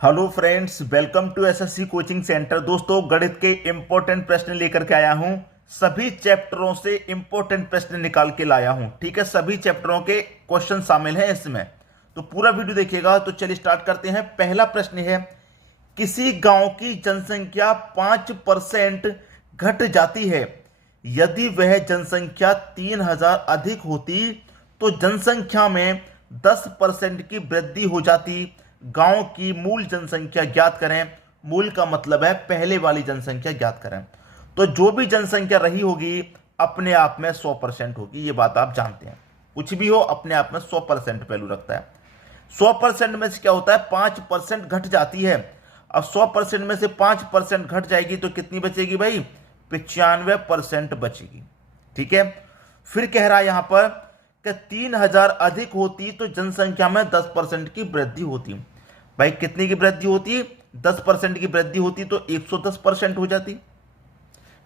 Hello friends, welcome to SSC coaching centre. दोस्तों, गणित के इंपॉर्टेंट प्रश्न लेकर के आया हूं। सभी चैप्टरों से इंपॉर्टेंट प्रश्न निकाल के लाया हूं। ठीक है, सभी चैप्टरों के क्वेश्चन शामिल हैं इसमें, तो पूरा वीडियो देखिएगा। तो चलिए स्टार्ट करते हैं। पहला प्रश्न है, किसी गांव की जनसंख्या 5% घट जाती है। यदि वह जनसंख्या 3000 अधिक होती तो जनसंख्या में 10% की वृद्धि हो जाती। गांव की मूल जनसंख्या ज्ञात करें। मूल का मतलब है पहले वाली जनसंख्या ज्ञात करें। तो जो भी जनसंख्या रही होगी अपने आप में 100% होगी। ये बात आप जानते हैं, कुछ भी हो अपने आप में 100% वैल्यू रखता है। 100% में से क्या होता है, 5% घट जाती है। अब 100% में से 5% घट जाएगी तो कितनी बचेगी भाई, 95% बचेगी। ठीक है, फिर कह रहा है यहां पर कि 3000 अधिक होती तो जनसंख्या में 10% की वृद्धि होती। भाई कितनी की वृद्धि होती, 10% की वृद्धि होती तो 110% हो जाती।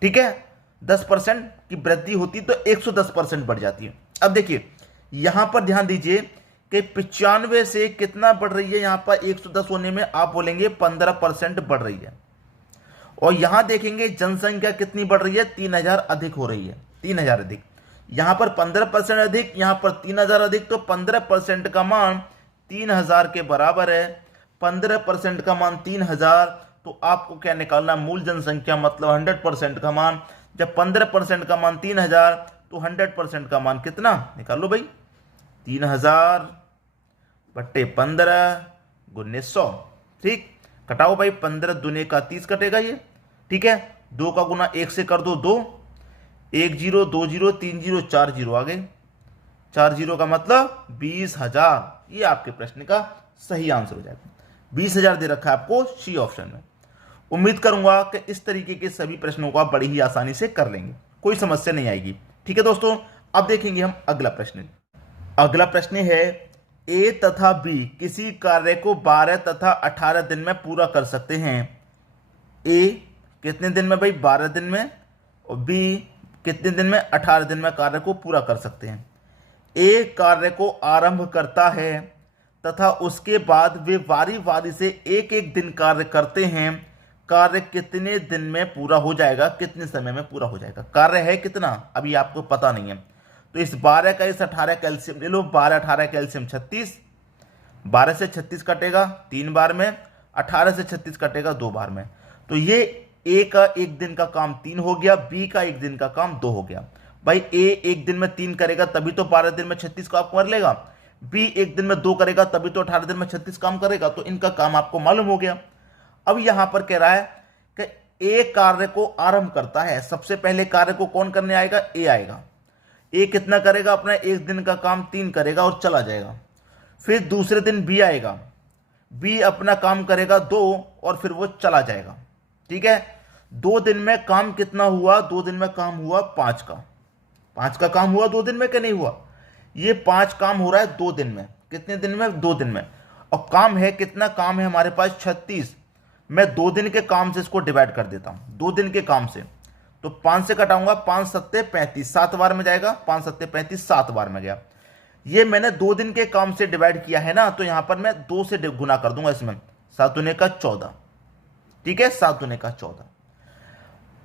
ठीक है, 10% की वृद्धि होती तो 110% बढ़ जाती है। अब देखिए यहां पर ध्यान दीजिए कि 95 से कितना बढ़ रही है, यहां पर 110 होने में आप बोलेंगे 15% बढ़ रही है। और यहां देखेंगे जनसंख्या कितनी बढ़ रही है, 3000 अधिक हो रही है। 3000 अधिक, यहां पर 15% अधिक, यहां पर 3000 अधिक, तो 15% का मान 3000 के बराबर है। 15% का मान 3000, तो आपको क्या निकालना, मूल जनसंख्या मतलब 100% का मान। जब 15% का मान 3000 तो 100% का मान कितना निकाल लो भाई, 3000 बट्टे 15 गुने 100। ठीक, कटाओ भाई, 15 दूने का 30 कटेगा ये। ठीक है, 2 का गुना 1 से कर दो 2, 1 0 2 0 3 0 4 0 आ गए। 4 0 का मतलब 20,000। ये आपके प्रश्न का सही आंसर हो जाएगा। 20,000 दे रखा है आपको सी ऑप्शन में। उम्मीद करूंगा कि इस तरीके के सभी प्रश्नों को आप बड़ी ही आसानी से कर लेंगे, कोई समस्या नहीं आएगी। ठीक है दोस्तों, अब देखेंगे हम अगला प्रश्न। अगला प्रश्न है, ए तथा बी किसी कार्य को 12 तथा 18 दिन में पूरा कर सकते हैं। ए कितने दिन में भाई, 12 दिन में, और बी कितने दिन में, 18 दिन में कार्य को पूरा कर सकते हैं। ए कार्य को आरंभ करता है तथा उसके बाद वे वारी वारी से एक एक दिन कार्य करते हैं। कार्य कितने दिन में पूरा हो जाएगा, कितने समय में पूरा हो जाएगा। कार्य है कितना अभी आपको पता नहीं है, तो इस 12 का इस 18 का एलसीएम ले लो। 12 18 का एलसीएम 36, 12 से 36 कटेगा 3 बार में, 18 से 36 कटेगा 2 बार में। तो ये ए का एक दिन का काम 3 हो गया, बी का एक दिन का काम 2 हो गया। भाई ए एक दिन में 3 करेगा तभी तो 12 दिन में 36 काम कर लेगा। बी एक दिन में 2 करेगा तभी तो 18 दिन में 36 काम करेगा। तो इनका काम आपको मालूम हो गया। अब यहां पर कह रहा है कि ए कार्य को आरंभ करता है। सबसे पहले कार्य को कौन करने आएगा, ए आएगा। ए कितना करेगा, अपना एक दिन का काम 3 करेगा और चला जाएगा। फिर दूसरे दिन बी आएगा, बी अपना काम करेगा 2 और फिर वो चला जाएगा। ठीक है, 2 दिन में काम कितना हुआ, 2 दिन में काम हुआ 5 का। 5 का काम हुआ 2 दिन में, क्या नहीं हुआ, ये 5 काम हो रहा है 2 दिन में। कितने दिन में, 2 दिन में। और काम है कितना, काम है हमारे पास 36। मैं 2 दिन के काम से इसको डिवाइड कर देता हूं, 2 दिन के काम से। तो 5 से कटाऊंगा, 5 सत्ते 35, 7 बार में जाएगा, 5 सत्ते 35, 7 बार में गया। ये मैंने 2 दिन के काम से डिवाइड किया है ना, तो यहां पर मैं 2 से गुना कर दूंगा इसमें। 7 दूने का 14। ठीक है, 7 दूने का 14।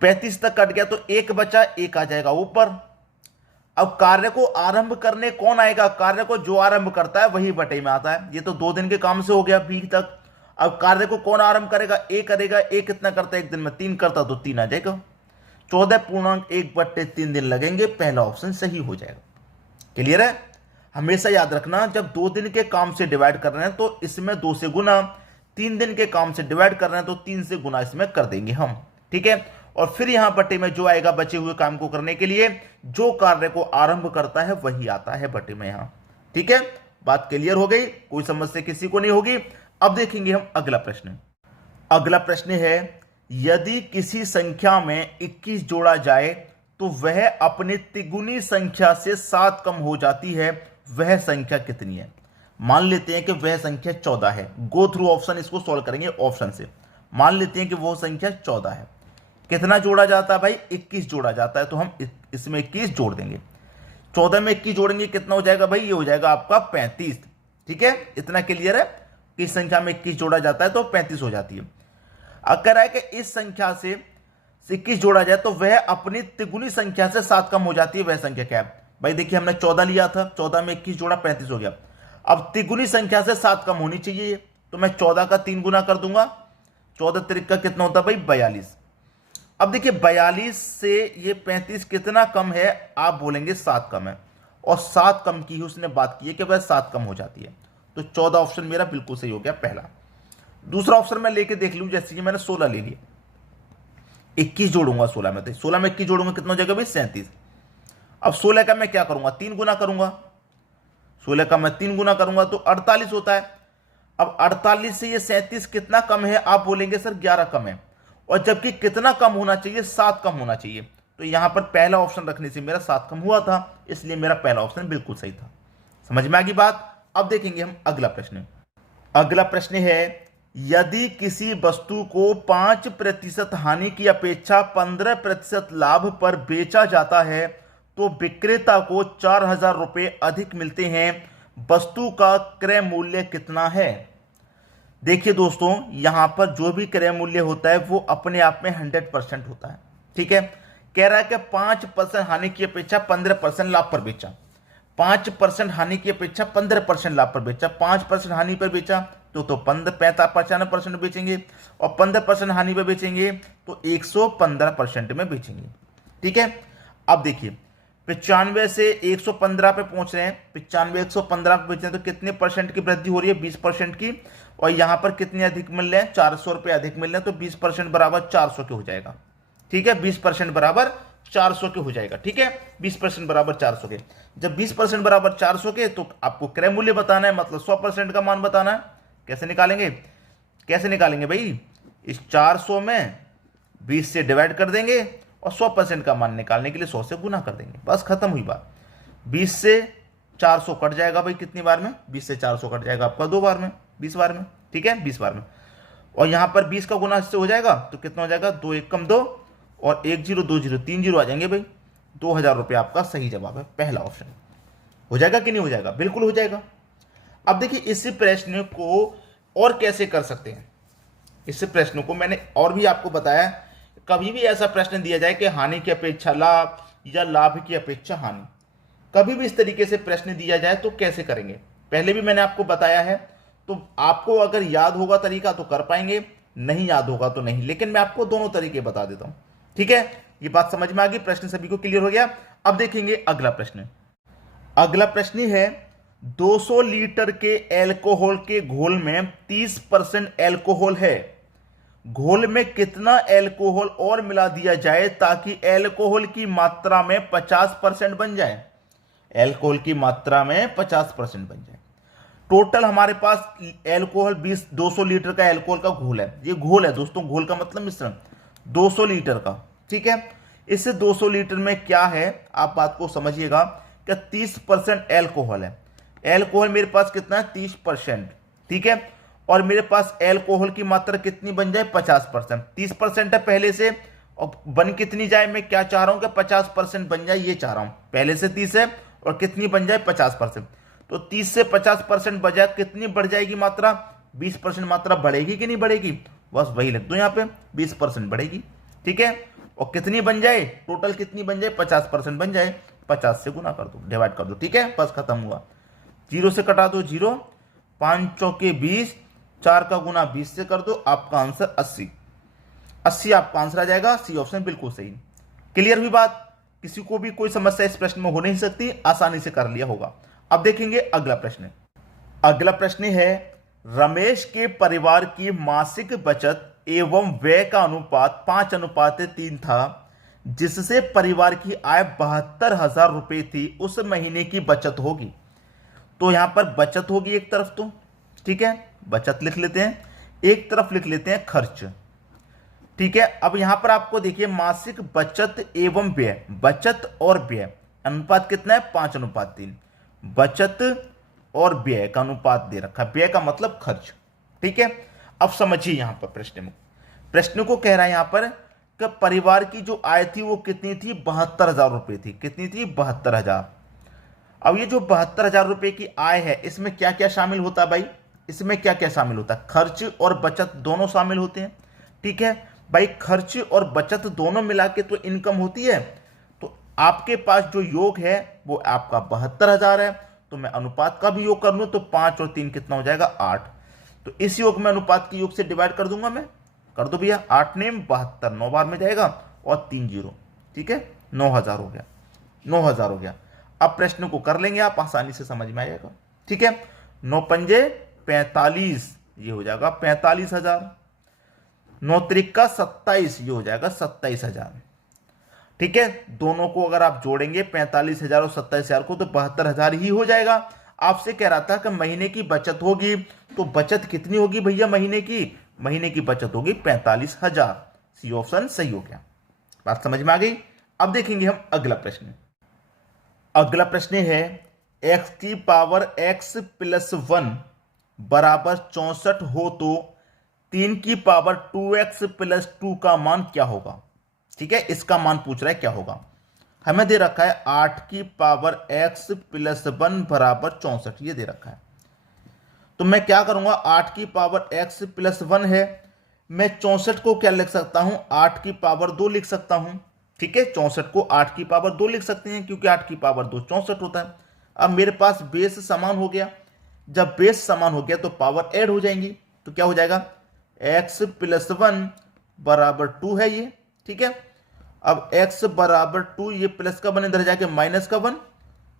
35 तक कट गया तो 1 बचा, 1 आ जाएगा ऊपर। अब कार्य को आरंभ करने कौन आएगा, कार्य को जो आरंभ करता है वही बटे में आता है। ये तो 2 दिन के काम से हो गया बी तक। अब कार्य को कौन आरंभ करेगा, ए करेगा। ए कितना करता है, एक दिन में 3 करता तो 3 आ जाएगा। 14.1/3 दिन लगेंगे, पहला ऑप्शन सही हो जाएगा। क्लियर है, हमेशा याद रखना, जब 2 दिन के काम से डिवाइड कर रहे हैं तो इसमें 2 से गुना, 3 दिन के काम से डिवाइड कर रहे हैं तो 3 से गुना इसमें कर देंगे हम। ठीक है, और फिर यहां बटे में जो आएगा बचे हुए काम को करने के लिए, जो कार्य को आरंभ करता है वही आता है बटे में यहां। ठीक है, बात क्लियर हो गई, कोई समस्या किसी को नहीं होगी। अब देखेंगे हम अगला प्रश्न। अगला प्रश्न है, यदि किसी संख्या में 21 जोड़ा जाए तो वह अपनी तिगुनी संख्या से 7 कम हो जाती है। वह संख्या कितनी है। मान लेते हैं कि वह संख्या 14 है। गो थ्रू ऑप्शन, इसको सॉल्व करेंगे ऑप्शन से। मान लेते हैं कि वो संख्या 14 है। कितना जोड़ा जाता है भाई, 21 जोड़ा जाता है। तो हम इसमें 21 जोड़ देंगे। 14 में 21 जोड़ेंगे कितना हो जाएगा भाई, ये हो जाएगा आपका 35। ठीक है, इतना क्लियर है। किस संख्या में 21 जोड़ा जाता है तो 35 हो जाती है। अगर कह रहा है कि इस संख्या से 21 जोड़ा जाए तो वह अपनी तिगुनी संख्या से 7 कम हो जाती है, वह संख्या क्या है? भाई देखिए हमने 14 लिया था, 14 में 21 जोड़ा 35 हो गया। अब तिगुनी संख्या से 7 कम होनी चाहिए, तो मैं 14 का 3 गुना कर दूंगा। 14 तिरिक का कितना होता है भाई? 42। अब देखिए 42 से ये 35 कितना कम है? आप बोलेंगे 7 कम है, और 7 कम की ही उसने बात की है कि वह 7 कम हो जाती है। तो 14 ऑप्शन मेरा बिल्कुल सही हो गया पहला। दूसरा ऑप्शन मैं लेके देख लूं, जैसे कि मैंने 16 ले लिया, 21 जोड़ूंगा 16 में, तो 16 में 21 जोड़ूंगा कितना हो जाएगा भाई? 37। अब 16 का मैं क्या करूंगा? 3 गुना करूंगा। 16 का मैं 3 गुना करूंगा तो 48 होता है। अब 48 से ये 37 कितना कम है? आप बोलेंगे सर 11 कम है, और जबकि कितना कम होना चाहिए? 7 कम होना चाहिए। तो यहां पर पहला ऑप्शन रखने से मेरा 7 कम हुआ था, इसलिए मेरा पहला ऑप्शन बिल्कुल सही था। समझ में आ गई बात? अब देखेंगे हम अगला प्रश्न। अगला प्रश्न है, यदि किसी वस्तु को 5% हानि की अपेक्षा 15% लाभ पर बेचा जाता है तो विक्रेता को 4,000 रुपये अधिक मिलते हैं, वस्तु का क्रय मूल्य कितना है? देखिए दोस्तों, यहां पर जो भी क्रय मूल्य होता है वो अपने आप में 100% होता है। ठीक है, कह रहा है कि 5% हानि की अपेक्षा 15% लाभ पर बेचा। 5% हानि की अपेक्षा 15% लाभ पर बेचा। 5% हानि पर बेचा तो 95% बेचेंगे, और 15% हानि पर बेचेंगे तो 115% में बेचेंगे। ठीक है, अब देखिए 95 से 115 पे पहुंच रहे हैं, 95 115 पे बेच रहे हैं, तो कितने परसेंट की वृद्धि हो रही है? 20% की। और यहां पर कितने अधिक मिल रहे हैं? 400 रुपए अधिक मिल रहे हैं, तो 20% बराबर 400 के हो जाएगा। ठीक है, 20% बराबर 400 के हो जाएगा। ठीक है, 20% बराबर 400 के। जब 20% बराबर 400 के, तो आपको क्रय मूल्य बताना है, मतलब 100% का मान बताना है। कैसे निकालेंगे? कैसे निकालेंगे भाई? इस 400 में 20 से डिवाइड कर देंगे, और 100% का मान निकालने के लिए 100 से गुना कर देंगे, बस खत्म हुई बात। 20 से 400 कट जाएगा भाई कितनी बार में? 20 से 400 कट जाएगा आपका 2 बार में, 20 बार में। ठीक है, 20 बार में। और यहां पर 20 का गुना इससे हो जाएगा तो कितना हो जाएगा? 2 1 कम 2, और 1 0 2 0 3 0 आ जाएंगे भाई। 2,000 रुपये आपका सही जवाब है, पहला ऑप्शन। हो जाएगा कि नहीं हो जाएगा? बिल्कुल हो जाएगा। अब देखिए इसी प्रश्न को और कैसे कर सकते हैं। इस प्रश्न को मैंने और भी आपको बताया, कभी भी ऐसा प्रश्न दिया जाए कि हानि की अपेक्षा लाभ या लाभ की अपेक्षा हानि, कभी भी इस तरीके से प्रश्न दिया जाए तो कैसे करेंगे, पहले भी मैंने आपको बताया है। तो आपको अगर याद होगा तरीका तो कर पाएंगे, नहीं याद होगा तो नहीं, लेकिन मैं आपको दोनों तरीके बता देता हूं। ठीक है, ये बात समझ में आ गई? प्रश्न सभी को क्लियर हो गया? अब देखेंगे अगला प्रश्न। अगला प्रश्न है, 200 लीटर के एल्कोहल के घोल में 30% एल्कोहल है, घोल में कितना एल्कोहल और मिला दिया जाए ताकि एल्कोहल की मात्रा में 50% बन जाए? एल्कोहल की मात्रा में 50% बन जाए। टोटल हमारे पास एल्कोहल 200 लीटर का एल्कोहल का घोल है। ये घोल है दोस्तों, घोल का मतलब मिश्रण, 200 लीटर का। ठीक है, इससे 200 लीटर में क्या है आप बात को समझिएगा कि 30% एल्कोहल है। एल्कोहल मेरे पास कितना है? 30%। ठीक है, और मेरे पास एल्कोहल की मात्रा कितनी बन जाए? 50%। 30% है पहले से, और बन कितनी जाए? मैं क्या चाह रहा हूं कि 50% बन जाए, ये चाह रहा हूं। पहले से 30 है और कितनी बन जाए? 50%। तो 30 से 50% बजाय कितनी बढ़ जाएगी मात्रा? 20% मात्रा बढ़ेगी कि नहीं बढ़ेगी? बस वही लिख दो यहाँ पे, 20% बढ़ेगी। ठीक है, और कितनी बन जाए? टोटल कितनी बन जाए? 50% बन जाए। 50 से गुना कर दो, डिवाइड कर दो। ठीक है, बस खत्म हुआ। 0 से कटा दो 0, 5 चौके 20, 4 का गुना 20 से कर दो, आपका आंसर 80। 80 आपका आंसर आ जाएगा। सी ऑप्शन बिल्कुल सही। क्लियर हुई बात? किसी को भी कोई समस्या इस प्रश्न में हो नहीं सकती, आसानी से कर लिया होगा। अब देखेंगे अगला प्रश्न। अगला प्रश्न है, रमेश के परिवार की मासिक बचत एवं व्यय का अनुपात 5:3 था, जिससे परिवार की आय 72,000 रुपए थी। उस महीने की बचत होगी। तो यहां पर बचत होगी एक तरफ, तो ठीक है बचत लिख लेते हैं, एक तरफ लिख लेते हैं खर्च। ठीक है, अब यहां पर आपको देखिए मासिक बचत एवं व्यय, बचत और व्यय अनुपात कितना है? 5:3। बचत और व्यय का अनुपात दे रखा, व्यय का मतलब खर्च। ठीक है, अब समझिए यहां पर प्रश्न को कह रहा है यहां पर कि परिवार की जो आय थी वो कितनी थी? 72,000 रुपए थी। कितनी थी? 72,000। अब ये जो 72,000 रुपए की आय है, इसमें क्या क्या शामिल होता है भाई? इसमें क्या क्या शामिल होता है, खर्च और बचत दोनों शामिल होते हैं। ठीक है भाई, खर्च और बचत दोनों मिला के तो इनकम होती है। तो आपके पास जो योग है वो आपका 72,000 है। तो मैं अनुपात का भी योग कर लूं तो 5 और 3 कितना हो जाएगा, 8। तो इस योग में अनुपात के योग से डिवाइड कर दूंगा मैं, कर दो भैया, 8 ने 72, 9 बार में जाएगा और 3 जीरो, ठीक है, 9,000 हो गया, 9,000 हो गया। अब प्रश्न को कर लेंगे आप, आसानी से समझ में आएगा। ठीक है, 9 पंजे 45, ये हो जाएगा 45,000। 9 त्रिक 27, ये हो जाएगा 27,000। ठीक है, दोनों को अगर आप जोड़ेंगे 45,000 और 27,000 को तो 72,000 ही हो जाएगा। आपसे कह रहा था कि महीने की बचत होगी, तो बचत कितनी होगी भैया महीने की बचत होगी 45,000। सी ऑप्शन सही हो गया। बात समझ में आ गई। अब देखेंगे हम अगला प्रश्न। अगला प्रश्न है x की पावर x प्लस 1 बराबर 64 हो तो 3 की पावर 2x प्लस 2 का मान क्या होगा। ठीक है, इसका मान पूछ रहा है क्या होगा। हमें दे रखा है 8 की पावर x प्लस 1 बराबर 64, ये दे रखा है। तो मैं क्या करूंगा, 8 की पावर x प्लस 1 है, मैं 64 को क्या लिख सकता हूं, 8 की पावर 2 लिख सकता हूं। ठीक है, 64 को 8 की पावर 2 लिख सकते हैं, क्योंकि 8 की पावर 2 64 होता है। अब मेरे पास बेस समान हो गया, जब बेस समान हो गया तो पावर ऐड हो जाएंगी। तो क्या हो जाएगा, x प्लस 1 बराबर 2 है ये। ठीक है, अब x बराबर 2, ये प्लस का 1 इधर जाके माइनस का 1,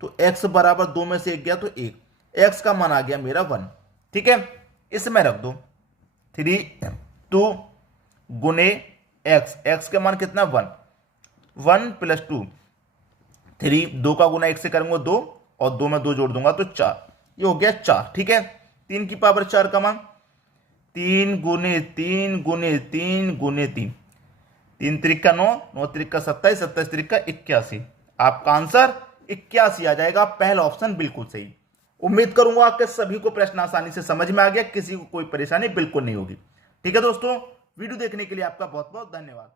तो x बराबर 2 में से 1 गया तो 1, x का मान आ गया मेरा 1। ठीक है, इसमें रख दो 3 2 गुने x का मान कितना 1, 1 प्लस 2, 3, 2 का गुना 1 से करूंगा 2 और 2 में 2 जोड़ दूंगा तो 4, ये हो गया 4। ठीक है, 3 की पावर 4 का मान 3 गुने 3 गुने 3 गुने 3, 3 त्रिक 9, 9 त्रिक 27, 27 त्रिक 81। आपका आंसर 81 आ जाएगा। पहला ऑप्शन बिल्कुल सही। उम्मीद करूंगा आपके सभी को प्रश्न आसानी से समझ में आ गया, किसी को कोई परेशानी बिल्कुल नहीं होगी। ठीक है दोस्तों, वीडियो देखने के लिए आपका बहुत बहुत धन्यवाद।